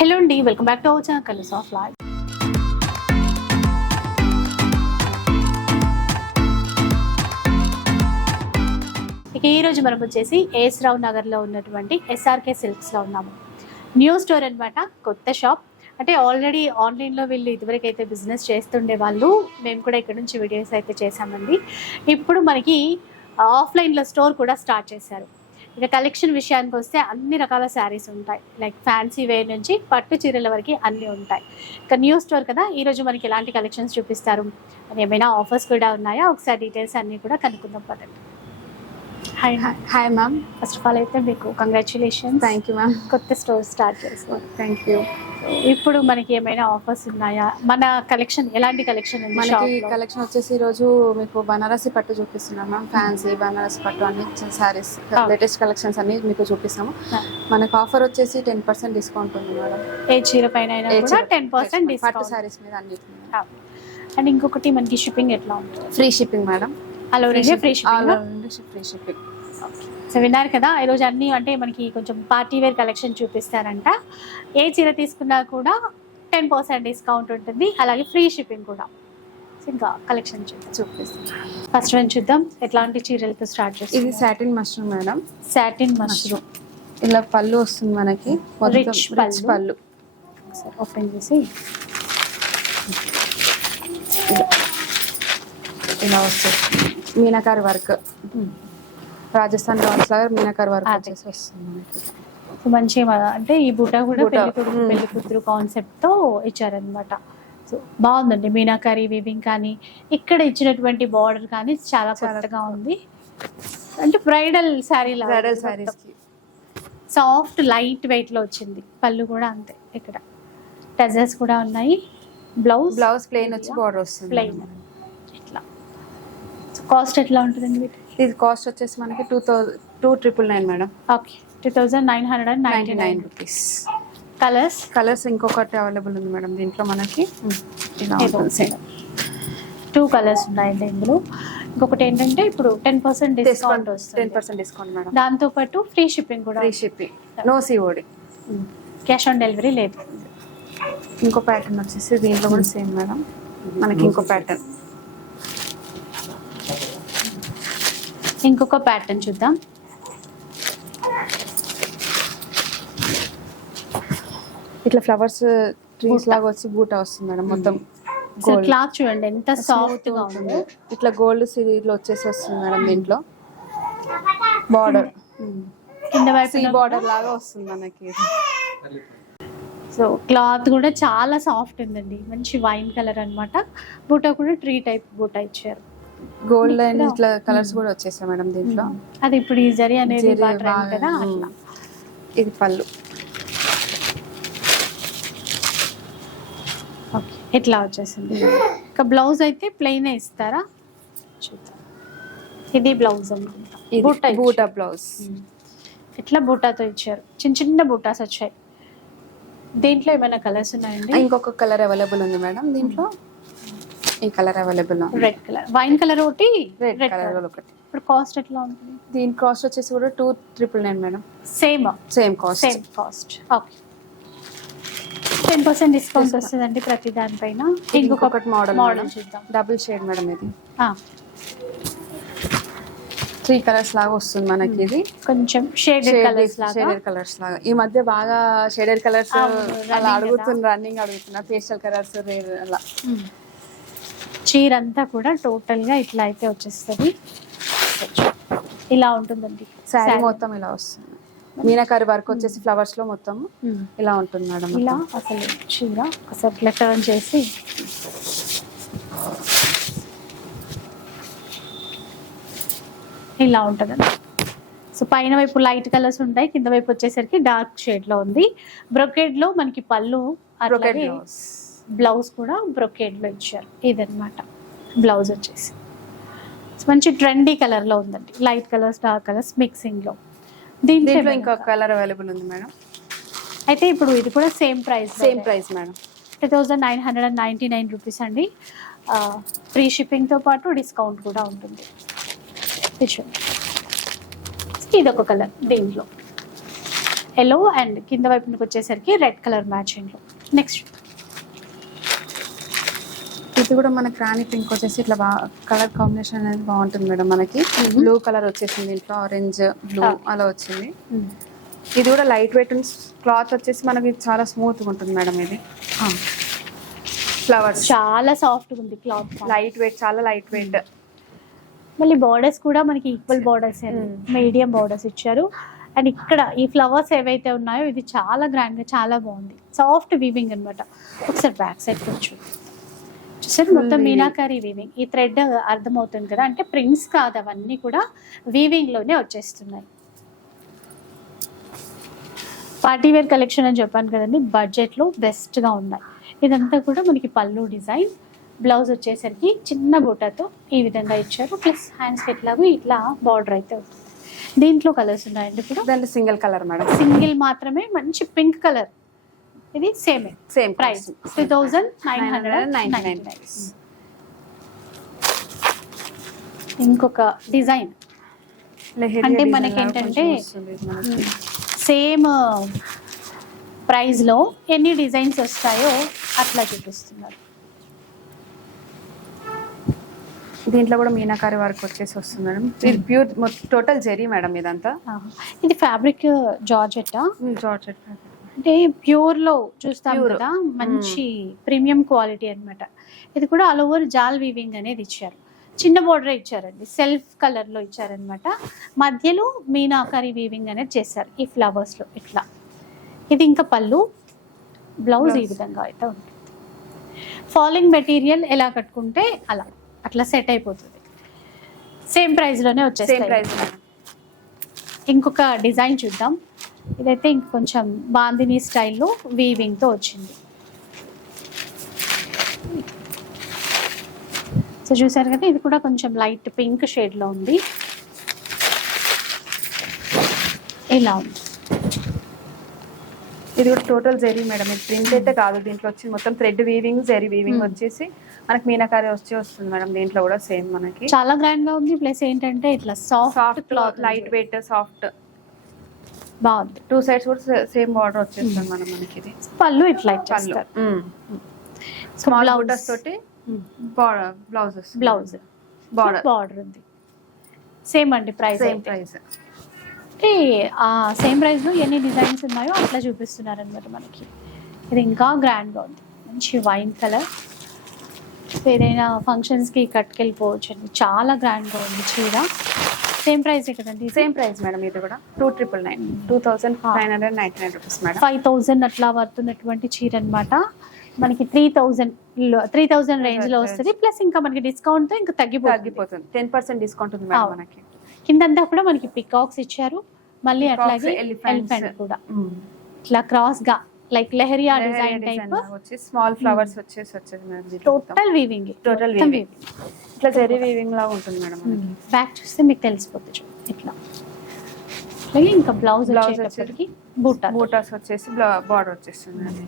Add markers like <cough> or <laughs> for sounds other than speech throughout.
Hello అండి welcome back to our colours of life. ఇక ఈరోజు మనం వచ్చేసి ఏస్ రావు నగర్లో ఉన్నటువంటి ఎస్ఆర్కే సిల్క్స్లో ఉన్నాము. న్యూ స్టోర్ అనమాట కొత్త షాప్ అంటే ఆల్రెడీ ఆన్లైన్లో వీళ్ళు ఇదివరకు అయితే బిజినెస్ చేస్తుండే వాళ్ళు మేము కూడా ఇక్కడ నుంచి వీడియోస్ అయితే చేసామండి ఇప్పుడు మనకి ఆఫ్లైన్లో స్టోర్ కూడా స్టార్ట్ చేశారు. ఇక కలెక్షన్ విషయానికి వస్తే అన్ని రకాల శారీస్ ఉంటాయి. లైక్ ఫ్యాన్సీ వేర్ నుంచి పట్టు చీరల వరకు అన్నీ ఉంటాయి. ఇక న్యూ స్టోర్ కదా ఈ రోజు మనకి ఎలాంటి కలెక్షన్స్ చూపిస్తారు? అని ఏమైనా ఆఫర్స్ కూడా ఉన్నాయా? ఒకసారి డీటెయిల్స్ అన్నీ కూడా కనుక్కుందాం పదండి. Hi hi ma'am first of all అయితే మీకు కంగ్రాచులేషన్ థ్యాంక్ యూ మ్యామ్ కొత్త స్టోర్ స్టార్ట్ చేసాం థ్యాంక్ యూ ఇప్పుడు మనకి ఏమైనా ఆఫర్స్ ఉన్నాయా? మన కలెక్షన్ ఎలాంటి కలెక్షన్ మనకి? కలెక్షన్ వచ్చేసి ఈ రోజు మీకు బనారసి పట్టు చూపిస్తున్నాం మ్యామ్ ఫ్యాన్సీ బనారసి పట్టు అన్ని శారీస్ Ah. లేటెస్ట్ కలెక్షన్స్ అన్ని మీకు చూపిస్తాము. Ah. మనకు ఆఫర్ వచ్చేసి టెన్ పర్సెంట్ డిస్కౌంట్ ఉంది మేడం ఏ చీర పైన టెన్ పర్సెంట్ పట్టు శారీస్ మీద అన్ని అండ్ ఇంకొకటి మనకి షిప్పింగ్ ఎట్లా ఉంటుంది? ఫ్రీ షిప్పింగ్ మేడం అలా free shipping free shipping so విన్నారు కదా ఈరోజు అన్ని అంటే మనకి కొంచెం పార్టీ వేర్ కలెక్షన్ చూపిస్తారంట. ఏ చీర తీసుకున్నా కూడా టెన్ పర్సెంట్ డిస్కౌంట్ ఉంటుంది. అలాగే ఫ్రీ షిప్పింగ్ కూడా. ఇంకా కలెక్షన్ చూపిస్తాం ఫస్ట్ వన్ చూద్దాం ఎట్లాంటి చీరలతో స్టార్ట్ ఇది చేస్తుంది satin mushroom madam. Satin mushroom. ఇలా పళ్ళు వస్తుంది మనకి. రిచ్. పళ్ళు. ఓపెన్ చేసి. ఇలా వస్తుంది. మీనాకారి వర్క్. రాజస్థాన్ డాల్స్ లాగా మీనాకారి వర్క్ వస్తుంది మంచి అంటే ఈ బుట్ట కూడా. పెళ్ళి కూతురు కాన్సెప్ట్తో ఇచ్చారనమాట సో బాగుందండి. మీనాకరీ వివింగ్ కానీ ఇక్కడ ఇచ్చినటువంటి బార్డర్ కానీ చాలా కొత్తగా ఉంది. అంటే bridal sari bridal soft light వెయిట్లో వచ్చింది. పళ్ళు కూడా అంతే ఇక్కడ. టజర్స్ కూడా ఉన్నాయి. బ్లౌజ్ బ్లౌజ్ ప్లెయిన్ వచ్చి బార్డర్ వస్తుంది. ప్లెయిన్. ఇట్లా. కాస్ట్ ఎట్లా ఉంటుందండి వీటి? ఇది కాస్ట్ వచ్చేసి మనకి two thousand two triple nine madam okay two thousand nine hundred and ninety ninety nine rupees colours colours ఇంకొకటి అవైలబుల్ ఉంది మేడం దీంట్లో మనకి ఇలా same. టూ కలర్స్ ఉన్నాయండి ఇందులో. ఇంకొకటి ఏంటంటే ఇప్పుడు ten percent discount discount ten వస్తుంది. పర్సెంట్ డిస్కౌంట్ మేడం దాంతో పాటు ఫ్రీ షిప్పింగ్ కూడా free shipping no COD cash on delivery లేదు. ఇంకో ప్యాటర్న్ వచ్చేసి దీంట్లో కూడా సేమ్ మేడం మనకి ఇంకో ప్యాటర్న్ ఇంకొక ప్యాటర్న్ చూద్దాం. ఇట్లా ఫ్లవర్స్ ట్రీస్. లాగా వచ్చి బూటా వస్తుంది మేడం మొత్తం. క్లాత్ చూడండి ఎంత సాఫ్ట్గా. ఉందో. ఇట్లా గోల్డ్ సిరీలో వచ్చేసి వస్తుంది మేడం దీంట్లో. బార్డర్ కింద వైపు బార్డర్ లాగా వస్తుంది మనకి. సో క్లాత్ కూడా చాలా సాఫ్ట్ ఉందండి మంచి వైన్ కలర్ అన్నమాట. బూటా కూడా ట్రీ టైప్ బూటా ఇచ్చారు. గోల్డ్ అండ్ ఇట్లా కలర్స్ కూడా వచ్చేసాయి మేడం దీంట్లో. అది ఇప్పుడు ఈ జరి అనేది కదా? అట్లా. ఇది పళ్ళు. ఓకే ఇట్లా వచ్చేసింది? ఇంకా బ్లౌజ్ అయితే ప్లెయిన్ ఇస్తారా? చూద్దాం. ఇది బ్లౌజ్ ఇది బూటా. బూటా బ్లౌజ్ ఇట్లా బూటాతో ఇచ్చారు? చిన్న చిన్న బూటాస్ వచ్చాయి. దీంట్లో ఏమైనా కలర్స్ ఉన్నాయండి? ఇంకొక కలర్ అవైలబుల్ ఉంది మేడం దీంట్లో. ఈ colour available red colour wine colour ఒకటి రెడ్ కలర్ ఒకటి. ఇప్పుడు కాస్ట్ ఎట్లా ఉంటుంది? దీని కాస్ట్ వచ్చేసి కూడా two triple nine madam. Same same cost same cost okay ten percent discount వస్తుందండి ప్రతి దానిపైన. ఇంకొకటి మోడల్ మోడల్ చూద్దాం. డబుల్ షేడ్ మేడం ఇది. త్రీ కలర్స్ లాగా వస్తుంది మనకి ఇది. కొంచెం షేడెడ్ కలర్స్ లాగా. షేడెడ్ కలర్స్ లాగా. ఈ మధ్య బాగా షేడెడ్ కలర్స్ అలా అడుగుతున్నారు రన్నింగ్ అడుగుతున్నారు. పేస్టల్ కలర్స్ అలా. మ్మ్. చీర అంతా కూడా టోటల్గా ఇట్లా అయితే వచ్చేస్తుంది. ఇలా ఉంటుందండి. శారీ. మొత్తం ఇలా వస్తుంది. మీనాకారి వర్క్ వచ్చేసి ఫ్లవర్స్లో మొత్తం మ్మ్. ఇలా ఉంటుంది మేడం ఇలా అసలు చీర ఒకసారి ఇట్లా టర్న్ చేసి ఇలా ఉంటుందండి. సో పైన వైపు లైట్ కలర్స్ ఉంటాయి కింద వైపు వచ్చేసరికి డార్క్ షేడ్లో ఉంది. బ్రొకేడ్లో మనకి పళ్ళు బ్లౌజ్ కూడా బ్రొకేడ్లో ఇచ్చారు ఇదన్నమాట. బ్లౌజ్ వచ్చేసి. మంచి ట్రెండీ కలర్లో ఉందండి. లైట్ కలర్స్ డార్క్ కలర్స్ మిక్సింగ్లో దీంట్లో ఇంకో కలర్ అవైలబుల్ ఉంది మేడం. అయితే ఇప్పుడు ఇది కూడా same price same price madam. Two thousand nine hundred and ninety nine rupees అండి. ఫ్రీ షిప్పింగ్తో పాటు డిస్కౌంట్ కూడా ఉంటుంది. ఇది చూడండి. ఇది ఒక కలర్ దీంట్లో. ఎల్లో అండ్ కింద వైపుకి వచ్చేసరికి రెడ్ కలర్ మ్యాచింగ్లో. నెక్స్ట్ ఇది కూడా మనకి రాణి పింక్ వచ్చేసి ఇట్లా కలర్ కాంబినేషన్ అనేది బాగుంటుంది మేడం మనకి. బ్లూ కలర్ వచ్చేసింది దీంట్లో ఆరెంజ్ బ్లూ. అలా వచ్చింది. ఇది కూడా లైట్ వెయిట్ క్లాత్ వచ్చేసి మనకి చాలా స్మూత్ ఉంటుంది మేడం ఇది. ఫ్లవర్స్. చాలా సాఫ్ట్గా ఉంది క్లాత్. లైట్ వెయిట్ చాలా లైట్ వెయిట్. మళ్ళీ బార్డర్స్ కూడా మనకి ఈక్వల్ బార్డర్స్. మీడియం బార్డర్స్ ఇచ్చారు. అండ్ ఇక్కడ ఈ ఫ్లవర్స్ ఏవైతే ఉన్నాయో ఇది చాలా గ్రాండ్గా చాలా బాగుంది. సాఫ్ట్ వీవింగ్ అన్నమాట. ఒకసారి బ్యాక్ సైడ్ కొంచెం చూసారు మొత్తం. మీనాకారి వీవింగ్ ఈ థ్రెడ్ అర్థమవుతుంది కదా? అంటే ప్రింట్స్ కాదు అవన్నీ కూడా వీవింగ్లోనే వచ్చేస్తున్నాయి. పార్టీ వేర్ కలెక్షన్ అని చెప్పాను కదండి బడ్జెట్లో బెస్ట్గా ఉన్నాయి. ఇదంతా కూడా మనకి పళ్ళు డిజైన్ బ్లౌజ్ వచ్చేసరికి చిన్న బుట్టతో ఈ విధంగా ఇచ్చారు. ప్లస్ హ్యాండ్స్ ఎట్లాగో ఇట్లా బార్డర్ అయితే దీంట్లో కలర్స్ ఉన్నాయండి ఇప్పుడు? దాంట్లో సింగిల్ కలర్ మేడం సింగిల్ మాత్రమే మంచి పింక్ కలర్ ఇది సేమే same price three thousand nine hundred 999 ఇంకొక డిజైన్. అంటే మనకి ఏంటంటే సేమ్ ప్రైస్లో ఎన్ని డిజైన్స్ వస్తాయో అట్లా చూపిస్తున్నారు. దీంట్లో కూడా మీనాకారి వర్క్ వచ్చేసి వస్తుంది మేడం. ఇది ప్యూర్ టోటల్ జెరీ మేడం ఇదంతా. ఇది ఫ్యాబ్రిక్ జార్జెట్టా జార్జెట్? అంటే ప్యూర్లో చూస్తాం. కదా మంచి ప్రీమియం క్వాలిటీ అన్నమాట. ఇది కూడా ఆల్ ఓవర్ జాల్ వీవింగ్ అనేది ఇచ్చారు. చిన్న బోర్డర్ ఇచ్చారండి సెల్ఫ్ కలర్లో ఇచ్చారనమాట మధ్యలో మీనాకరి వీవింగ్ అనేది చేశారు ఈ ఫ్లవర్స్లో ఇట్లా. ఇది ఇంకా పళ్ళు బ్లౌజ్ ఈ. విధంగా అయితే ఉంటుంది. ఫాలింగ్ మెటీరియల్ ఎలా కట్టుకుంటే అలా అట్లా సెట్ అయిపోతుంది. సేమ్ ప్రైస్లోనే సేమ్ వచ్చేస్తాయి ఇంకొక డిజైన్ చూద్దాం. ఇదైతే ఇంక కొంచెం బాందిని స్టైల్లో వీవింగ్తో వచ్చింది. సో చూసారు కదా ఇది కూడా కొంచెం లైట్ పింక్ షేడ్లో ఉంది. ఇలా ఉంది. ఇది కూడా టోటల్ జెరీ మేడం ఇది ప్రింట్ అయితే కాదు దీంట్లో వచ్చి మొత్తం థ్రెడ్ వీవింగ్ జెరీ వీవింగ్. వచ్చేసి మనకి మీనాకారి వచ్చి వస్తుంది మేడం దీంట్లో కూడా సేమ్ మనకి. చాలా గ్రాండ్గా ఉంది. ప్లస్ ఏంటంటే ఇట్లా soft soft cloth light weight soft బాగుంది. టూ సైడ్స్ కూడా సేమ్ బార్డర్ వచ్చేస్తుంది మనం మనకి ఇది పళ్ళు ఇట్లా ఇచ్చేస్తారు. Small blouse. బూటస్ తోటి బార్డర్ బ్లౌజ్ బార్డర్ బార్డర్ ఉంది. సేమ్ అండి ప్రైస్ సేమ్ ప్రైస్ అంటే ఆ సేమ్ ప్రైస్లో ఎన్ని డిజైన్స్ ఉన్నాయో అట్లా చూపిస్తున్నారు అనమాట మనకి. ఇది ఇంకా గ్రాండ్గా ఉంది. మంచి వైన్ కలర్ ఏదైనా ఫంక్షన్స్కి కట్టుకెళ్ళిపోవచ్చు అండి చాలా గ్రాండ్గా ఉంది చీర. సేమ్ ప్రైస్ కదండి? సేమ్ ప్రైస్ మేడం ఇది కూడా. Two triple nine two thousand nine hundred ninety nine rupees madam five thousand అట్లా పడుతున్నటువంటి చీర అన్నమాట. మనకి త్రీ థౌజండ్ త్రీ థౌజండ్ రేంజ్లో వస్తుంది. ప్లస్ ఇంకా మనకి డిస్కౌంట్తో ఇంకా తగ్గిపోతుంది. తగ్గిపోతుంది. టెన్ పర్సెంట్ డిస్కౌంట్ ఉంది మేడం. మనకి. కిందంతా కూడా మనకి పికాక్స్ ఇచ్చారు. మళ్ళీ అట్లాగే. ఎలిఫెంట్ కూడా. ఇట్లా క్రాస్గా లైక్ లెహరియా డిజైన్ టైప్ వచ్చి స్మాల్ ఫ్లవర్స్ వచ్చేసి వచ్చేది madam. Total weaving Total weaving. ఇట్లా జెరీ వీవింగ్ లాగా ఉంటుంది మేడం మనకి. బ్యాక్ చూస్తే మీకు తెలిసిపోతుంది ఇట్లా. అలాగే ఇంకా బ్లౌజ్ Blouse వచ్చేటప్పటికి బూట బూటాస్. వచ్చేసి బార్డర్ వచ్చేస్తుంది.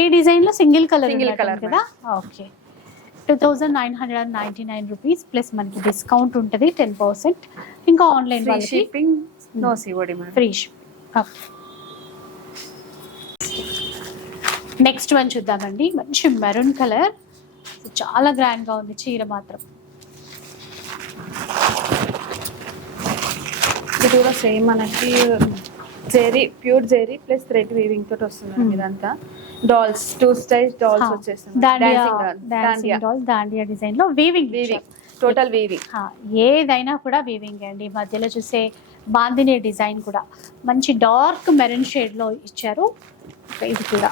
ఈ డిజైన్లో సింగిల్ కలర్ సింగిల్ కలర్ కదా? Okay two thousand nine hundred ninety nine rupees plus మనకి డిస్కౌంట్ ఉంటుంది టెన్ పర్సెంట్ ఇంకా online shipping no madam free next one చూద్దామండి. మంచి మెరూన్ కలర్ చాలా గ్రాండ్గా ఉంది చీర మాత్రం. ఇది కూడా సేమ్ మనకి zari pure zari plus thread weaving తోటి వస్తుంది Hmm. ఇదంతా. డాల్స్ టూ స్టైల్స్ డాల్స్ వచ్చేస్తుంది దాండియా డాల్ దాండియా. డిజైన్లో వీవింగ్ వీవింగ్ టోటల్ వీవింగ్ ఏదైనా కూడా వీవింగ్ అండి. మధ్యలో చూసే బాందిని డిజైన్ కూడా. మంచి డార్క్ మెరూన్ షేడ్లో ఇచ్చారు. ఇది కూడా.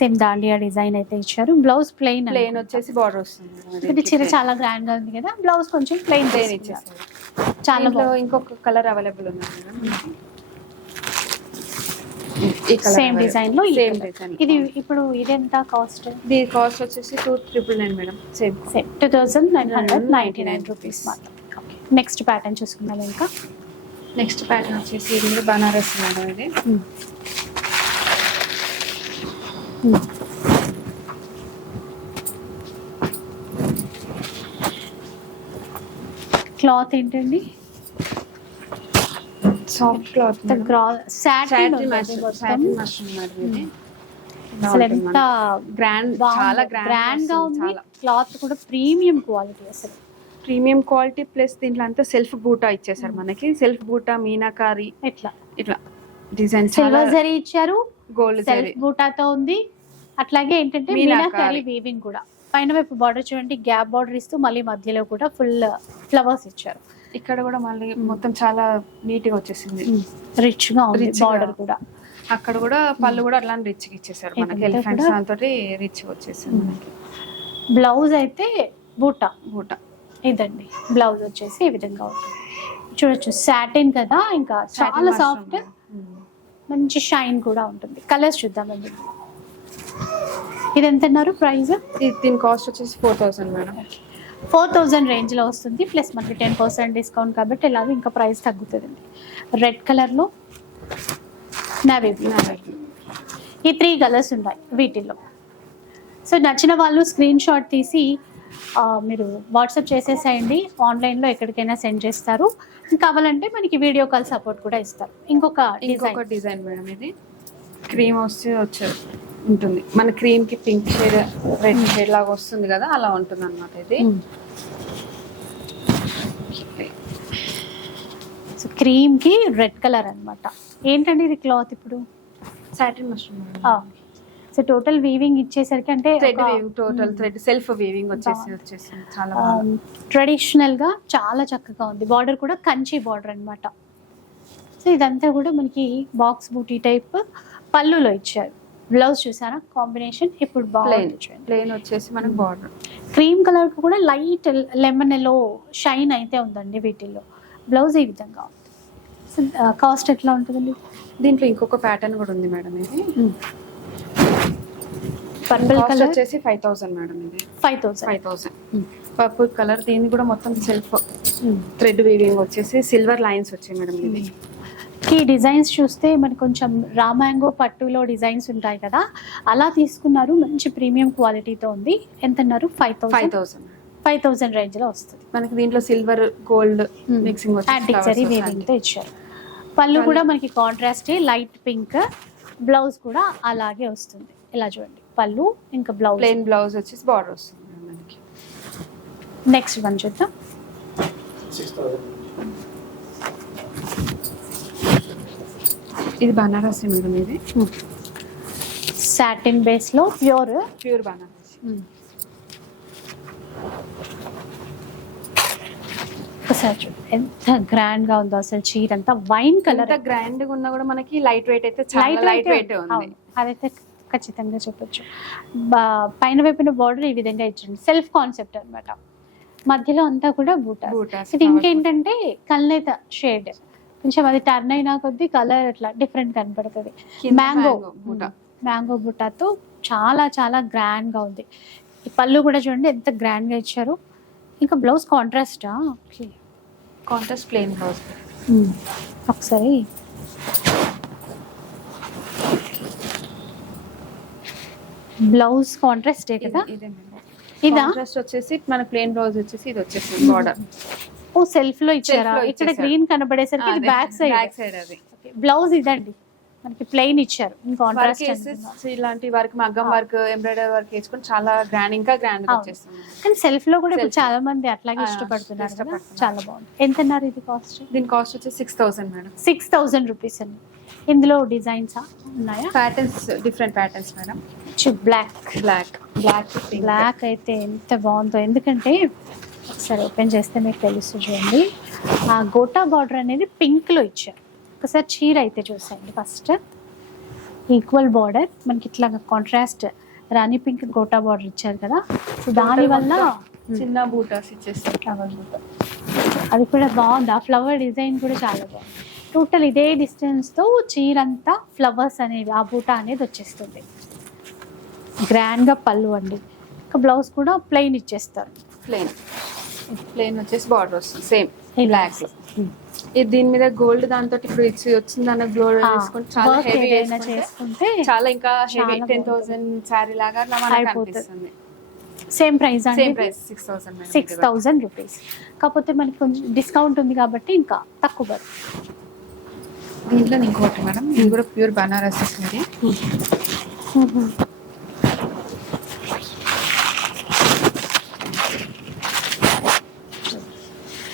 సేమ్ దాండియా డిజైన్ అయితే ఇచ్చారు. బ్లౌజ్ ప్లెయిన్ ప్లేన్ వచ్చేసి బార్డర్ వస్తుంది. ఇది చీర చాలా గ్రాండ్గా ఉంది కదా. బ్లౌజ్ కొంచెం ప్లెయిన్ ప్లేన్ ఇచ్చేసారు. చాలా ఇంకొక కలర్ అవైలబుల్ ఉంది సేమ్ డిజైన్లో సేమ్ ఇది డిజైన్ ఇది ఇప్పుడు ఇది ఎంత కాస్ట్? దీని కాస్ట్ వచ్చేసి two triple nine madam. Same. Same. Two thousand nine hundred ninety nine rupees మాత్రం. నెక్స్ట్ ప్యాటర్న్ చూసుకుందాం ఇంకా. నెక్స్ట్ ప్యాటర్న్ వచ్చేసి ఇది బనారస్ మేడం ఇది. క్లాత్ ఏంటండి? సాఫ్ట్ క్లాత్ ఇది అసలు ఎంత గ్రాండ్ చాలా గ్రాండ్గా ఉంది. క్లాత్ కూడా ప్రీమియం క్వాలిటీ అసలు. ప్రీమియం క్వాలిటీ ప్లస్ దీంట్లో అంతా సెల్ఫ్ బూటా ఇచ్చేసారు మనకి. సెల్ఫ్ బూటా మీనాకారి ఎట్లా? ఇట్లా డిజైన్ సిల్వర్ జరీ ఇచ్చారు. గోల్డ్ సెల్ఫ్ బూటాతో ఉంది. అట్లాగే ఏంటంటే మీనాకారి. వీవింగ్ కూడా. పైన వైపు బార్డర్ చూడండి గ్యాప్ బార్డర్ ఇస్తూ మళ్ళీ మధ్యలో కూడా ఫుల్ ఫ్లవర్స్ ఇచ్చారు. ఇక్కడ కూడా మళ్ళీ మొత్తం చాలా నీట్గా వచ్చేసింది. రిచ్గా ఉంది. బార్డర్ కూడా. అక్కడ కూడా పళ్ళు కూడా అట్లానే రిచ్గా ఇచ్చేసారు మనకి. ఎలిఫెంట్స్ దాంతో రిచ్ వచ్చేసింది మనకి. బ్లౌజ్ అయితే బూటా. బూటా. ఇదండి. బ్లౌజ్ వచ్చేసి ఈ విధంగా ఉంటుంది. చూడొచ్చు. సాటిన్ కదా ఇంకా చాలా సాఫ్ట్ మంచి షైన్ కూడా ఉంటుంది. కలర్స్ చూద్దామండి ఇది ఎంత అన్నారు ప్రైస్ దీని కాస్ట్ వచ్చేసి four thousand madam. Four thousand రేంజ్లో వస్తుంది. ప్లస్ మనకి టెన్ పర్సెంట్ డిస్కౌంట్ కాబట్టి ఇలాగ ఇంకా ప్రైస్ తగ్గుతుందండి. రెడ్ కలర్లో నావీ బ్లూ ఈ త్రీ కలర్స్ ఉన్నాయి వీటిల్లో. సో నచ్చిన వాళ్ళు స్క్రీన్ షాట్ తీసి మీరు వాట్సాప్ చేసేసేయండి. ఆన్లైన్లో ఎక్కడికైనా సెండ్ చేస్తారు. కావాలంటే మనకి వీడియో కాల్ సపోర్ట్ కూడా ఇస్తారు. ఇంకొక ఇంకొక డిజైన్ మేడం ఇది. క్రీమ్ వస్తే వచ్చే ఉంటుంది. మన క్రీమ్కి పింక్ షేడ్ రెడ్ షేడ్ లాగా వస్తుంది కదా అలా ఉంటుంది అనమాట ఇది సో క్రీమ్కి రెడ్ కలర్ అన్నమాట. ఏంటండి ఇది క్లాత్ ఇప్పుడు? Satin mushroom so total weaving ఇచ్చేసరికి అంటే టోటల్ థ్రెడ్ సెల్ఫ్ వీవింగ్ వచ్చేసి వచ్చేసింది. చాలా ట్రెడిషనల్గా చాలా చక్కగా ఉంది. బార్డర్ కూడా కంచి బార్డర్ అన్నమాట. సో ఇదంతా కూడా మనకి బాక్స్ బూటీ టైప్ పళ్ళులో ఇచ్చారు. బ్లౌజ్ చూసారా? కాంబినేషన్ ఇప్పుడు ప్లెయిన్ వచ్చేసి మనకి బార్డర్ క్రీమ్ కలర్ కూడా లైట్ లెమన్ ఎల్లో షైన్ అయితే ఉందండి వీటిల్లో. బ్లౌజ్ ఈ విధంగా ఉంది. కాస్ట్ ఎట్లా ఉంటుందండి? దీంట్లో ఇంకొక ప్యాటర్న్ కూడా ఉంది మేడం ఇది. Purple colour? వచ్చేసి ఫైవ్ థౌసండ్ మేడం ఇది. Five thousand. Five thousand. Purple colour దీన్ని కూడా మొత్తం సెల్ఫ్ థ్రెడ్ వీవింగ్ వచ్చేసి సిల్వర్ లైన్స్ వచ్చాయి మేడం ఇది ఈ డిజైన్స్ చూస్తే మనకి కొంచెం రామాంగో పట్టులో డిజైన్స్ ఉంటాయి కదా అలా తీసుకున్నారు. మంచి ప్రీమియం క్వాలిటీతో ఉంది. ఎంత అన్నారు? Five five thousand. Thousand five thousand రేంజ్లో వస్తుంది. మనకి దీంట్లో silver gold. Mixing antique zari వీవింగ్తో ఇచ్చారు. పళ్ళు కూడా మనకి కాంట్రాస్ట్ లైట్ పింక్ బ్లౌజ్ కూడా అలాగే వస్తుంది. ఇలా చూడండి. పళ్ళు ఇంకా బ్లౌజ్ ప్లెయిన్ బ్లౌజ్ వచ్చేసి బార్డర్ వస్తుంది మనకి. నెక్స్ట్ వన్ చూద్దాం. ఇది బనారసి మేడం ఇది. సాటిన్ బేస్లో ప్యూర్ ప్యూర్ బనారసి. ఒకసారి ఎంత గ్రాండ్గా ఉందో అసలు చీర అంతా వైన్ కలర్ గ్రాండ్గా ఉన్నా కూడా మనకి లైట్ వెయిట్ అయితే లైట్ వెయిట్ అదైతే ఖచ్చితంగా చెప్పొచ్చు. పైన వైపున బార్డర్ ఈ విధంగా ఇచ్చింది సెల్ఫ్ కాన్సెప్ట్ అన్నమాట. మధ్యలో అంతా కూడా బూటా Bootas, ఇది ఇంకేంటంటే కల్నేత షేడ్ కొంచెం అది టర్న్ అయినా కొద్దీ కలర్ అట్లా డిఫరెంట్ కనపడుతుంది. మ్యాంగో బూటా. మ్యాంగో బుట్టాతో చాలా చాలా గ్రాండ్గా ఉంది. ఈ పళ్ళు కూడా చూడండి ఎంత గ్రాండ్గా ఇచ్చారు. ఇంకా బ్లౌజ్ కాంట్రాస్టా ఓకే కాంట్రాస్ట్ ప్లెయిన్ బ్లౌజ్ ఒకసారి బ్లౌజ్ కాంట్రాస్టే కదా? ఇదే కాంట్రాస్ట్ వచ్చేసి మన ప్లెయిన్ బ్లౌజ్ వచ్చేసి ఇది వచ్చేసి బార్డర్ ఓ సెల్ఫ్లో ఇచ్చారా ఇక్కడ. గ్రీన్ కనబడేసరికి ఇది బ్యాక్ బ్యాక్ సైడ్ సైడ్ అది. బ్లౌజ్ ఇదండి. మనకి ప్లెయిన్ ఇచ్చారు. కాంట్రాస్ట్ ఇలాంటి వర్క్ మగ్గం వర్క్ ఎంబ్రాయిడరీ వర్క్ వేసుకొని చాలా గ్రాండ్ ఇంకా గ్రాండ్. వచ్చేస్తుంది కానీ సెల్ఫ్లో కూడా ఇప్పుడు. చాలా మంది అట్లాగే ఇష్టపడుతున్నారు. చాలా బాగుంది. ఎంత అన్నారు ఇది కాస్ట్ దీని కాస్ట్ వచ్చేసి six thousand madam. Six thousand rupees అండి. ఇందులో డిజైన్స్ ఉన్నాయా? Patterns different patterns madam black black black black అయితే ఎంత బాగుందో. ఎందుకంటే ఒకసారి ఓపెన్ చేస్తే మీకు తెలుస్తుంది చూడండి. ఆ గోటా బార్డర్ అనేది పింక్లో ఇచ్చారు. ఒకసారి చీర అయితే చూసేయండి ఫస్ట్ ఈక్వల్ బార్డర్ మనకి ఇట్లా contrast rani pink gota border ఇచ్చారు కదా. సో దాని వల్ల చిన్న బూటాస్ ఇచ్చేస్తాం ఫ్లవర్ బూటా అది కూడా బాగుంది. ఆ ఫ్లవర్ డిజైన్ కూడా చాలా బాగుంది. టోటల్ ఇదే distance తో చీర అంతా ఫ్లవర్స్ అనేవి ఆ బూటా అనేది వచ్చేస్తుంది. Grand గా పళ్ళు అండి. ఇంకా బ్లౌజ్ కూడా ప్లెయిన్ ఇచ్చేస్తారు. ప్లెయిన్. ప్లెయిన్ వచ్చేసి బార్డర్ వస్తుంది. సేమ్. బ్లాక్ ఇది దీని మీద గోల్డ్ దాంతో ఇప్పుడు ఇచ్చి వచ్చింది అన్న గోల్డ్ వేసుకుంటే చాలా హెవీ చేసుకుంటే చాలా ఇంకా హెవీ టెన్ థౌసండ్ శారీ లాగా అయిపోతుంది. సేమ్ ప్రైస్ సేమ్ అండి. ప్రైస్ సిక్స్ థౌసండ్ రూపీస్ కాకపోతే మనకి కొంచెం డిస్కౌంట్ ఉంది కాబట్టి ఇంకా తక్కువ దీంట్లో ఇంకోటి మేడం. ఇది కూడా ప్యూర్ బనారస్ సారీ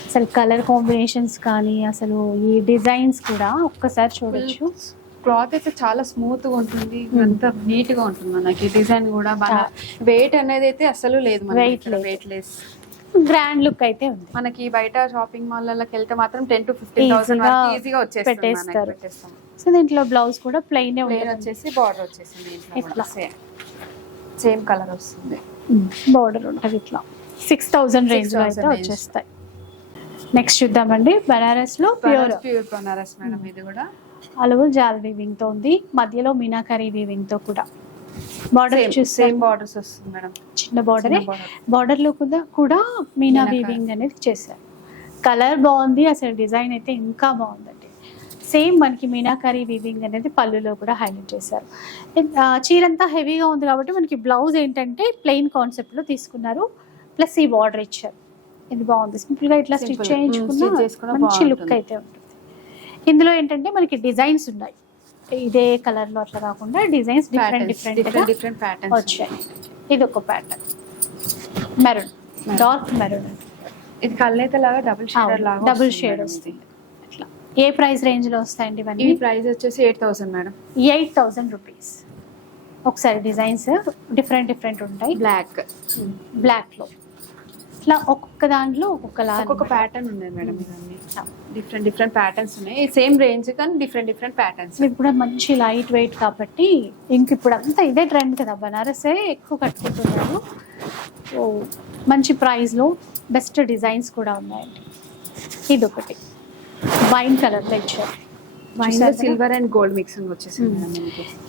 అసలు కలర్ కాంబినేషన్స్ కానీ అసలు ఈ డిజైన్స్ కూడా ఒక్కసారి చూడొచ్చు. క్లాత్ అయితే చాలా స్మూత్గా ఉంటుంది. అంత నీట్గా ఉంటుంది మనకి. డిజైన్ కూడా బాగా వెయిట్ అనేది అయితే అసలు లేదు లేదు. Wait less. గ్రాండ్ లుక్ అయితే ఉంది. మనకి బయట షాపింగ్ మాల్లోకి వెళ్తే మాత్రం టెన్ టు ఫిఫ్టీన్ థౌసండ్ ఈజీగా వచ్చేస్తుంది పెట్టేస్తారు. సో దీంట్లో బ్లౌజ్ కూడా ప్లెయిన్ వచ్చేసి బార్డర్ వచ్చేసింది ఇట్లా. సేమ్ కలర్ వస్తుంది. బార్డర్ ఉంటుంది ఇట్లా. సిక్స్ థౌజండ్ రేంజ్లో అయితే 6,000 range. వచ్చేస్తాయి. నెక్స్ట్ చూద్దామండి. బనారస్లో ప్యూర్ ప్యూర్ బనారస్ మేడం ఇది కూడా. అలుగు జాల్ వీవింగ్తో ఉంది. మధ్యలో మీనాకరీ వీవింగ్తో కూడా. బార్డర్ సేమ్ బార్డర్స్ వస్తుంది మేడం. చిన్న బార్డరే. బార్డర్లో కూడా కూడా మీనా. వీవింగ్ అనేది చేశారు. కలర్ బాగుంది అసలు డిజైన్ అయితే ఇంకా బాగుందండి. సేమ్ మనకి మీనాకరీ వీవింగ్ అనేది పళ్ళులో కూడా హైలైట్ చేశారు. ఆ, చీర అంతా హెవీగా ఉంది కాబట్టి మనకి బ్లౌజ్ ఏంటంటే ప్లెయిన్ కాన్సెప్ట్లో తీసుకున్నారు. ప్లస్ ఈ బార్డర్ ఇచ్చారు. ఇది బాగుంది. సింపుల్గా ఇట్లా స్టిచ్ Simple. Mm, చేయించుకున్నా మంచి లుక్. అయితే ఉంటుంది. ఇందులో ఏంటంటే మనకి డిజైన్స్ ఉన్నాయి. ఇదే కలర్లో అట్లా కాకుండా designs different different different patterns వచ్చాయి. ఇది ఒక ప్యాటర్న్ మెరూన్ డార్క్ మెరూన్ ఇది కళ్ళైతే లాగా డబుల్ షేడర్ లాగా డబుల్ షేడ్ వస్తుంది. అట్లా. ఏ ప్రైస్ రేంజ్లో వస్తాయండి. ఇవన్నీ? ఈ ప్రైస్ వచ్చేసి eight thousand madam. Eight thousand rupees ఒకసారి డిజైన్స్ డిఫరెంట్ డిఫరెంట్ ఉంటాయి. బ్లాక్ బ్లాక్లో. ఇట్లా ఒక్కొక్క దాంట్లో ఒక్కొక్కలా ఒక్కొక్క ప్యాటర్న్ ఉన్నాయి మేడం ఇవన్నీ. డిఫరెంట్ డిఫరెంట్ ప్యాటర్న్స్ ఉన్నాయి. సేమ్ రేంజ్ కానీ డిఫరెంట్ డిఫరెంట్ ప్యాటర్న్స్ ఇది కూడా మంచి లైట్ వెయిట్ కాబట్టి ఇంక ఇప్పుడు అంతా ఇదే ట్రెండ్ కదా. బనారసే ఎక్కువ కట్టుకుంటున్నారు. సో మంచి ప్రైస్లో బెస్ట్ డిజైన్స్ కూడా ఉన్నాయండి. ఇది ఒకటి వైన్ వైన్ చూసారా? సిల్వర్ అండ్ గోల్డ్ మిక్సింగ్ వచ్చేసింది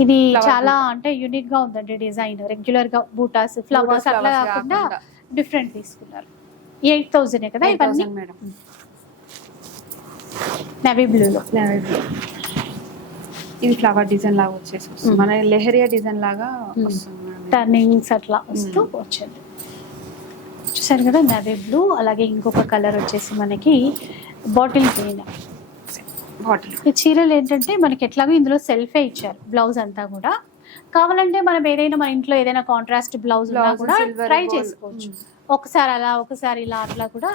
ఇది చాలా అంటే యూనిక్గా ఉందండి డిజైన్ రెగ్యులర్గా బూటాస్ ఫ్లవర్స్ అట్లా కాకుండా. డిఫరెంట్ తీసుకున్నారు ఎయిట్ థౌసండ్ కదా ఇవన్నీ 8,000 మేడం నవీ బ్లూలో Navy blue. ఇది ఫ్లవర్ డిజైన్ లాగా వచ్చేసి. Hmm. మన లెహరియా డిజైన్ లాగా Hmm. వస్తుంది టర్నింగ్స్ అట్లా వస్తూ Hmm. వచ్చింది చూసారు కదా నవీ బ్లూ అలాగే ఇంకొక కలర్ వచ్చేసి మనకి బాటిల్ గ్రీన్ బాటిల్ ఈ చీరలు ఏంటంటే మనకి ఎట్లాగో ఇందులో సెల్ఫే ఇచ్చారు బ్లౌజ్ అంతా కూడా కావాలంటే మనం ఏదైనా మన ఇంట్లో ఏదైనా కాంట్రాస్ట్ బ్లౌజ్ ఉన్నా కూడా ట్రై. చేసుకోవచ్చు ఒకసారి అలా ఒకసారి ఇలా అట్లా కూడా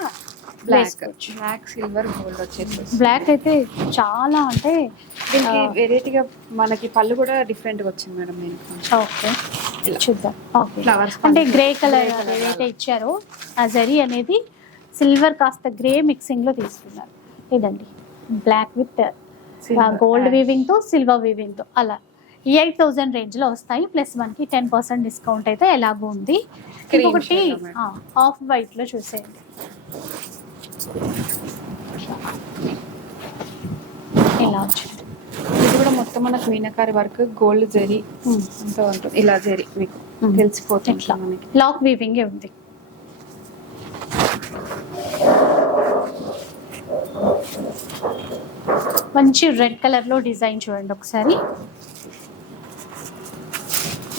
బ్లాక్ సిల్వర్ గోల్డ్ వచ్చేసి. బ్లాక్ అయితే చాలా అంటే దీనికి. వెరైటీగా మనకి పళ్ళు కూడా డిఫరెంట్గా వచ్చింది మేడం దీనికి ఓకే. చూద్దాం ఫ్లవర్స్ అంటే గ్రే కలర్ ఏదైతే. ఇచ్చారో ఆ జరీ అనేది సిల్వర్ కాస్త గ్రే మిక్సింగ్లో తీసుకున్నారు ఇదండి బ్లాక్ విత్. గోల్డ్. వీవింగ్తో సిల్వర్ వీవింగ్తో అలా ఎయిట్ థౌసండ్ రేంజ్లో వస్తాయి. ప్లస్ మనకి టెన్ పర్సెంట్ డిస్కౌంట్ అయితే ఎలాగో ఉంది. ఇంకొకటి. ఆఫ్ వైట్లో చూసేయండి. ఇలా వచ్చింది. ఇది కూడా మొత్తం మనకు మీనకారి వర్క్ గోల్డ్ జరీ. అంతా ఉంటుంది. ఇలా జరీ మీకు. తెలిసిపోతుంది మనకి. లాక్ వీవింగ్ ఉంది. మంచి రెడ్ కలర్లో డిజైన్ చూడండి ఒకసారి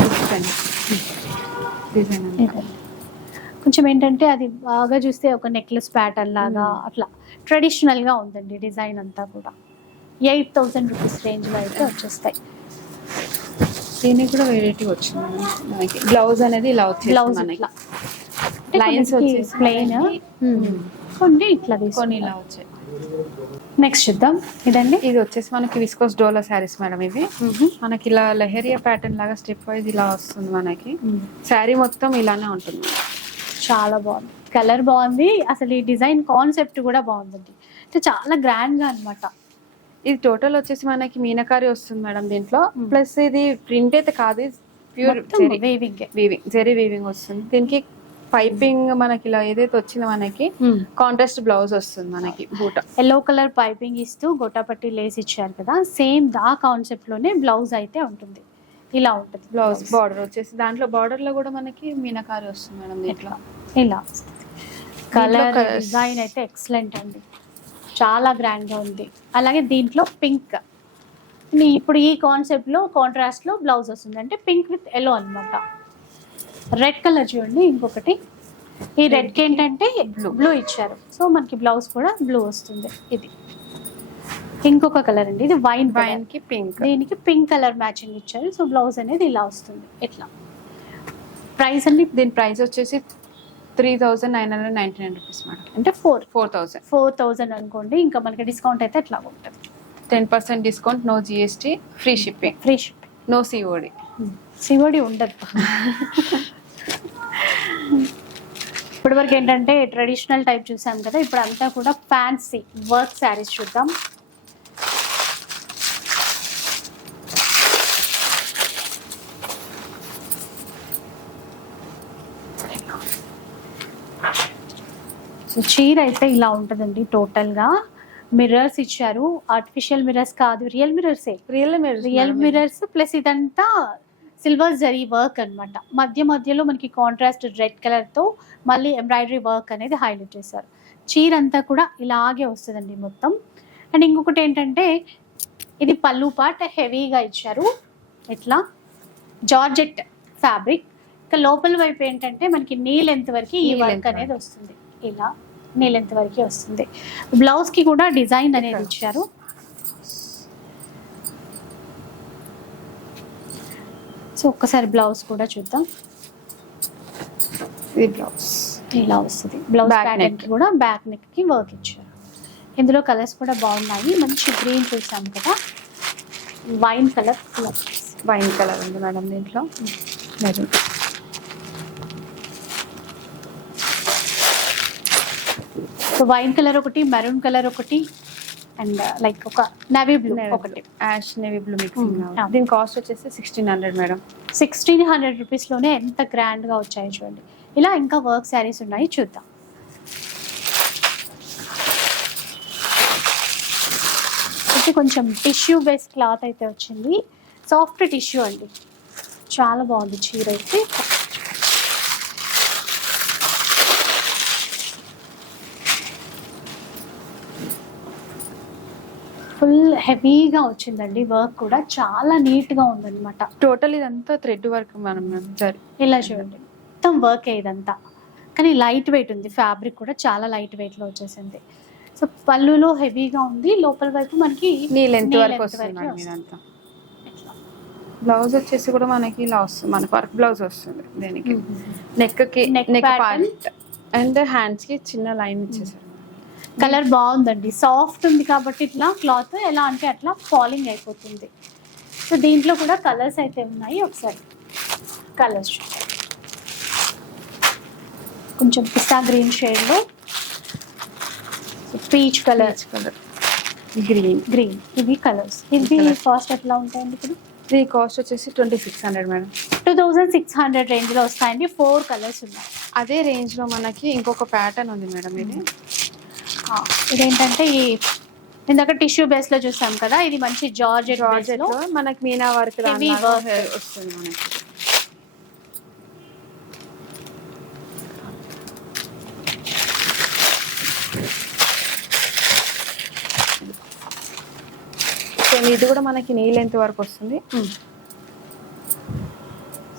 డిజైన్ ఇదండి. కొంచెం ఏంటంటే అది బాగా చూస్తే ఒక నెక్లెస్ ప్యాటర్న్ లాగా Hmm. అట్లా ట్రెడిషనల్గా ఉందండి డిజైన్ అంతా కూడా. ఎయిట్ థౌసండ్ రూపీస్ రేంజ్లో అయితే వచ్చేస్తాయి. దీనికి కూడా వెరైటీ వచ్చింది. మనకి బ్లౌజ్ అనేది ఇలా వచ్చేసి బ్లౌజ్ లైన్స్ ప్లెయిన్. కొన్ని ఇట్లా కొన్ని ఇలా వచ్చాయి. నెక్స్ట్ చూద్దాం. ఇదండి. ఇది వచ్చేసి మనకి విస్కోస్ డోలా శారీస్ మేడం ఇవి. మనకి ఇలా లెహరియా ప్యాటర్న్ లాగా స్టెప్ వైజ్ ఇలా వస్తుంది మనకి. శారీ మొత్తం ఇలానే ఉంటుంది. చాలా బాగుంది. కలర్ బాగుంది. అసలు ఈ డిజైన్ కాన్సెప్ట్ కూడా బాగుందండి. అంటే చాలా గ్రాండ్గా అన్నమాట. ఇది టోటల్ వచ్చేసి మనకి మీనకారి వస్తుంది మేడం దీంట్లో. ప్లస్ ఇది ప్రింట్ అయితే కాదు. Pure weaving weaving zari weaving వస్తుంది. దీనికి పైపింగ్ మనకి ఇలా ఏదైతే వచ్చిందో మనకి కాంట్రాస్ట్ బ్లౌజ్ వస్తుంది మనకి బూట. ఎల్లో కలర్ పైపింగ్ ఇస్తూ గొట్టపట్టి లేస్ ఇచ్చారు కదా సేమ్ దా కాన్సెప్ట్లోనే బ్లౌజ్ అయితే ఉంటుంది. ఇలా ఉంటుంది బ్లౌజ్ బార్డర్ వచ్చేసి దాంట్లో బార్డర్లో కూడా మనకి మీనకారి వస్తుంది మేడం దీంట్లో. ఇలా. కలర్. డిజైన్ అయితే ఎక్సలెంట్ అండి. చాలా గ్రాండ్గా ఉంది. అలాగే దీంట్లో పింక్ ఇప్పుడు ఈ కాన్సెప్ట్లో కాంట్రాస్ట్లో బ్లౌజ్ వస్తుంది. అంటే పింక్ విత్ ఎల్లో అన్నమాట. రెడ్ కలర్ చూడండి ఇంకొకటి. ఈ రెడ్కి ఏంటంటే Blue. బ్లూ ఇచ్చారు. సో మనకి బ్లౌజ్ కూడా బ్లూ వస్తుంది. ఇది. ఇంకొక కలర్ అండి. ఇది వైన్ వైన్కి పింక్ దీనికి పింక్ కలర్ మ్యాచింగ్ ఇచ్చారు. సో బ్లౌజ్ అనేది ఇలా వస్తుంది. ఇట్లా. ప్రైస్ అండి. దీని ప్రైస్ వచ్చేసి three thousand nine hundred ninety nine rupees madam అంటే four four thousand four thousand అనుకోండి. ఇంకా మనకి డిస్కౌంట్ అయితే ఎట్లా ఉంటుంది. Ten percent discount no GST free shipping free ship no COD COD ఉండదు. <laughs> ఇప్పటి వరకు ఏంటంటే ట్రెడిషనల్ టైప్ చూసాం కదా ఇప్పుడు అంతా కూడా ఫ్యాన్సీ వర్క్ శారీస్ చూద్దాం. సో చీర అయితే ఇలా ఉంటుందండి టోటల్గా. మిర్రర్స్ ఇచ్చారు. ఆర్టిఫిషియల్ మిర్రర్స్ కాదు రియల్ మిర్రర్సే రియల్ రియల్ మిర్రర్స్ ప్లస్ ఇదంతా సిల్వర్ జరీ వర్క్ అన్నమాట. మధ్య మధ్యలో మనకి కాంట్రాస్ట్ రెడ్ కలర్తో మళ్ళీ ఎంబ్రాయిడరీ వర్క్ అనేది హైలైట్ చేశారు. చీర అంతా కూడా ఇలాగే వస్తుందండి మొత్తం. అండ్ ఇంకొకటి ఏంటంటే ఇది పళ్ళు పార్ట్ హెవీగా ఇచ్చారు. ఇట్లా జార్జెట్ ఫ్యాబ్రిక్ ఇంకా లోపల వైపు ఏంటంటే మనకి నీ లెంత్ వరకు ఈ వర్క్ అనేది వస్తుంది. ఇలా నీ లెంత్ వరకు వస్తుంది. బ్లౌజ్కి కూడా డిజైన్ అనేది. ఇచ్చారు. సో ఒక్కసారి బ్లౌజ్ కూడా చూద్దాం. ఇది బ్లౌజ్. ఇలా వస్తుంది. బ్లౌజ్ ప్యాటర్న్ కూడా బ్యాక్ నెక్కి వర్క్ ఇచ్చారు. ఇందులో కలర్స్ కూడా బాగున్నాయి. మంచి గ్రీన్ చూసాం కదా. వైన్ కలర్ వైన్ కలర్ ఉంది మేడం దీంట్లో. మెరూన్ సో వైన్ కలర్ ఒకటి మెరూన్ కలర్ ఒకటి అండ్ లైక్ ఒక నవీ బ్లూ ఒకటి. Ash navy blue mixing. దీని కాస్ట్ వచ్చేసి sixteen hundred madam. Sixteen hundred రూపీస్లోనే ఎంత గ్రాండ్గా వచ్చాయి చూడండి. ఇలా ఇంకా వర్క్ శారీస్ ఉన్నాయి చూద్దాం. అయితే కొంచెం టిష్యూ బేస్ క్లాత్ అయితే వచ్చింది. సాఫ్ట్ టిష్యూ అండి. చాలా బాగుంది చీర అయితే. ఫుల్ హెవీగా వచ్చిందండి వర్క్ కూడా. చాలా నీట్గా ఉందన్నమాట. టోటల్ ఇదంతా థ్రెడ్ వర్క్ మనం ఇలా చూడండి. మొత్తం వర్క్ ఇదంతా. కానీ లైట్ వెయిట్ ఉంది. ఫ్యాబ్రిక్ కూడా చాలా లైట్ వెయిట్లో వచ్చేసింది. సో పళ్ళులో హెవీగా ఉంది. లోపల వైపు మనకి నీ లెంత్ వరకు వస్తుంది. ఇదంతా. బ్లౌజ్ వచ్చేసి కూడా మనకి ఇలా వస్తుంది. మనకి వర్క్ బ్లౌజ్ వస్తుంది దీనికి. మ్మ్. నెక్. పార్ట్ అండ్ హ్యాండ్స్కి చిన్న లైన్ ఇచ్చేసారు. కలర్ బాగుందండి. సాఫ్ట్ ఉంది కాబట్టి ఇట్లా క్లాత్ ఎలా అంటే అట్లా ఫాలింగ్ అయిపోతుంది. సో దీంట్లో కూడా కలర్స్ అయితే ఉన్నాయి ఒకసారి. కలర్స్ కొంచెం పిస్తా గ్రీన్ షేడ్లో peach colour. Colour. Green. Green. ఇవి కలర్స్. ఇవి. కాస్ట్ ఎట్లా ఉంటాయండి ఇప్పుడు? దీని కాస్ట్ వచ్చేసి twenty six hundred madam. Two thousand six hundred రేంజ్లో వస్తాయండి. ఫోర్ కలర్స్ ఉన్నాయి. అదే రేంజ్లో మనకి ఇంకొక ప్యాటర్న్ ఉంది మేడం ఇది. ఇదేంటంటే ఈ ఇందాక టిష్యూ బేస్లో చూసాం కదా ఇది మంచి జార్జెట్ జార్జెట్ మనకి మీనా వర్క్. వస్తుంది మనకి. ఇది కూడా మనకి నీ లెంత్ వరకు వస్తుంది.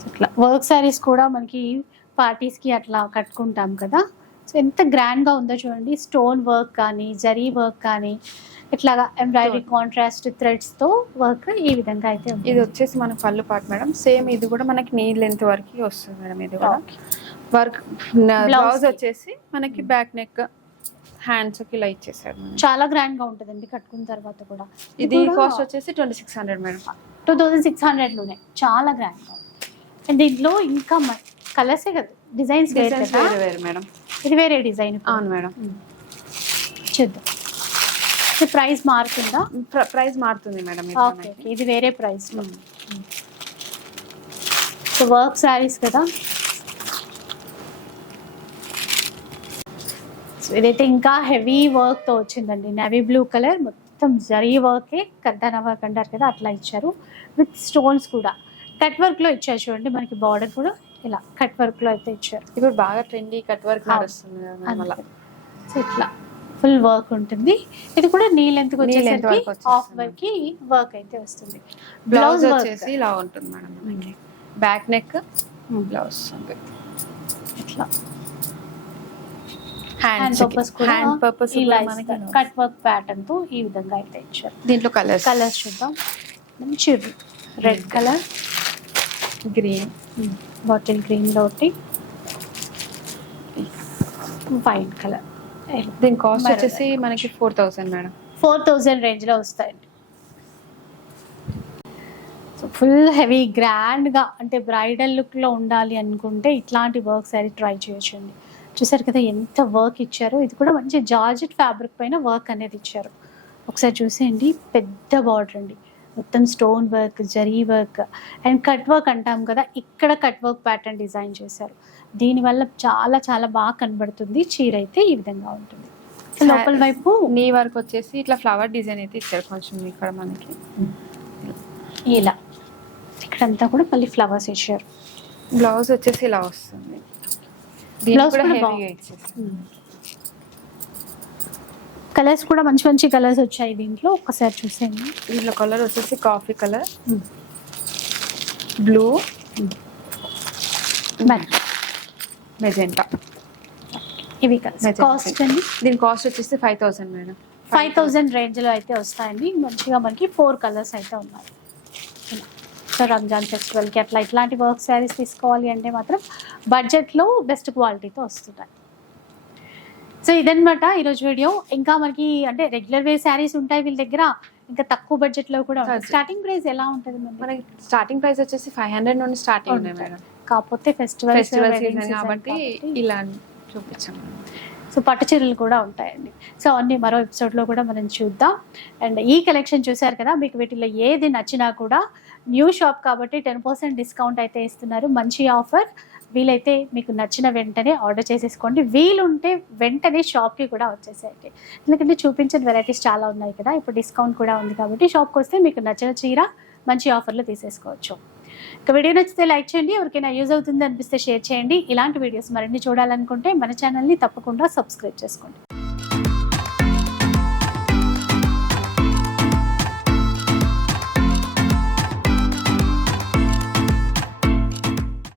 ఇట్లా వర్క్ సారీస్ కూడా మనకి పార్టీస్కి అట్లా కట్టుకుంటాం కదా. ఎంత గ్రాండ్గా ఉందో చూడండి. స్టోన్ వర్క్ కానీ జరీ వర్క్ కానీ ఇట్లాగా ఎంబ్రాయిడరీ కాంట్రాస్ట్ థ్రెడ్స్తో వర్క్ ఈ విధంగా అయితే. ఇది వచ్చేసి మన పళ్ళు పాటు మేడం సేమ్ ఇది కూడా మనకి నీ లెంత్ వరకు వస్తుంది మేడం ఇది కూడా. వర్క్ బ్లౌజ్ వచ్చేసి మనకి బ్యాక్ నెక్ హ్యాండ్స్కి ఇలా ఇచ్చేసాడు మనకి. చాలా గ్రాండ్గా ఉంటుందండి కట్టుకున్న తర్వాత కూడా. ఇది కాస్ట్ వచ్చేసి twenty six hundred madam two thousand six హండ్రెడ్లోనే. చాలా గ్రాండ్గా అండ్ దీంట్లో ఇంకా కలర్సే కదా. డిజైన్స్ వేరే వేరే మేడం ఇది వేరే డిజైన్ అవును మేడం. చూద్దాం. ప్రైస్ మారుతుందా? ప్రైస్ మారుతుంది మేడం ఇది వేరే ప్రైస్. సో వర్క్ శారీస్ కదా? ఇదైతే ఇంకా హెవీ వర్క్తో వచ్చిందండి. నవీ బ్లూ కలర్ మొత్తం జరీ వర్కే కర్దానా వర్క్ అంటారు కదా అట్లా ఇచ్చారు. విత్ స్టోన్స్ కూడా. కట్ వర్క్లో ఇచ్చారు చూడండి మనకి బార్డర్ కూడా. ఇలా కట్ వర్క్లో అయితే ఇచ్చారు. ఇప్పుడు బాగా ట్రెండీ కట్ వర్క్. నడుస్తుంది ఇట్లా ఫుల్ వర్క్ ఉంటుంది. ఇది కూడా నీ లెంత్ వచ్చేసరికి. హాఫ్ వర్క్ వర్క్ అయితే వస్తుంది. బ్లౌజ్. వచ్చేసి ఇలా ఉంటుంది మేడం. బ్యాక్ నెక్ బ్లౌజ్ ఇట్లా. Hand purpose hand purpose cut work ప్యాటర్న్తో ఈ విధంగా అయితే ఇచ్చారు. దీంట్లో కలర్స్ కలర్స్ చూద్దాం. మంచి రెడ్ కలర్ గ్రీన్ బాటిల్ గ్రీన్లో ఒకటి. వైట్ కలర్ దీని కాస్ట్. వచ్చేసి మనకి four thousand madam four thousand రేంజ్లో వస్తాయండి. సో ఫుల్ హెవీ గ్రాండ్గా అంటే బ్రైడల్ లుక్లో ఉండాలి అనుకుంటే ఇట్లాంటి వర్క్ సారీ ట్రై చేయొచ్చండి. చూసారు కదా ఎంత వర్క్ ఇచ్చారో? ఇది కూడా మంచి జార్జెట్ ఫ్యాబ్రిక్ పైన వర్క్ అనేది ఇచ్చారు. ఒకసారి చూసేయండి పెద్ద బార్డర్ అండి. మొత్తం stone work zari work and cut work అంటాం కదా ఇక్కడ కట్ వర్క్ ప్యాటర్న్ డిజైన్ చేశారు. దీనివల్ల చాలా చాలా బాగా కనబడుతుంది. చీర అయితే ఈ విధంగా ఉంటుంది. లోపల వైపు నీ వరకు వచ్చేసి ఇట్లా ఫ్లవర్ డిజైన్ అయితే ఇచ్చారు కొంచెం ఇక్కడ మనకి. ఇలా. ఇక్కడంతా కూడా మళ్ళీ ఫ్లవర్స్ ఇచ్చారు. బ్లౌజ్ వచ్చేసి ఇలా వస్తుంది. దీని Blouse కూడా కూడా హెవీగా బాగుంది. ఇచ్చేసి కలర్స్ కూడా మంచి మంచి కలర్స్ వచ్చాయి దీంట్లో. ఒకసారి చూసేయండి. దీంట్లో కలర్ వచ్చేసి కాఫీ కలర్. బ్లూ. మెజెంటా. ఇవి కలర్స్. కాస్ట్ అండి? దీని కాస్ట్ వచ్చేసి five thousand madam. Five thousand రేంజ్లో అయితే వస్తాయండి. మంచిగా మనకి ఫోర్ కలర్స్ అయితే ఉన్నాయి. సో రంజాన్ ఫెస్టివల్కి అట్లా ఇట్లాంటి వర్క్ శారీస్ తీసుకోవాలి అంటే మాత్రం బడ్జెట్లో బెస్ట్ క్వాలిటీతో వస్తున్నాయి సో ఇదనమాట ఈరోజు వీడియో. ఇంకా మనకి అంటే రెగ్యులర్ వేర్ శారీస్ ఉంటాయి వీళ్ళ దగ్గర. ఇంకా తక్కువ బడ్జెట్లో కూడా ఉంటాయి. అదే. స్టార్టింగ్ ప్రైస్ ఎలా ఉంటుంది మనకి స్టార్టింగ్ ప్రైస్ వచ్చేసి ఫైవ్ హండ్రెడ్ నుండి స్టార్టింగ్ ఉన్నాయి మేడం. కాకపోతే ఫెస్టివల్ ఫెస్టివల్ సీజన్ కాబట్టి ఇలా చూపించాం. సో పట్టు చీరలు కూడా ఉంటాయండి. సో అన్ని మరో ఎపిసోడ్లో కూడా మనం చూద్దాం. అండ్ ఈ కలెక్షన్ చూశారు కదా మీకు వీటిలో ఏది నచ్చినా కూడా న్యూ షాప్ కాబట్టి టెన్ పర్సెంట్ డిస్కౌంట్ అయితే ఇస్తున్నారు. మంచి ఆఫర్ వీలైతే మీకు నచ్చిన వెంటనే ఆర్డర్ చేసేసుకోండి. వీలుంటే వెంటనే షాప్కి కూడా వచ్చేసేయండి. ఎందుకంటే చూపించిన వెరైటీస్ చాలా ఉన్నాయి కదా ఇప్పుడు డిస్కౌంట్ కూడా ఉంది కాబట్టి షాప్కి వస్తే మీకు నచ్చిన చీర మంచి ఆఫర్లు తీసేసుకోవచ్చు. ఇక వీడియో నచ్చితే లైక్ చేయండి ఎవరికైనా యూజ్ అవుతుంది అనిపిస్తే షేర్ చేయండి. ఇలాంటి వీడియోస్ మరిన్ని చూడాలనుకుంటే మన ఛానల్ని తప్పకుండా సబ్స్క్రైబ్ చేసుకోండి.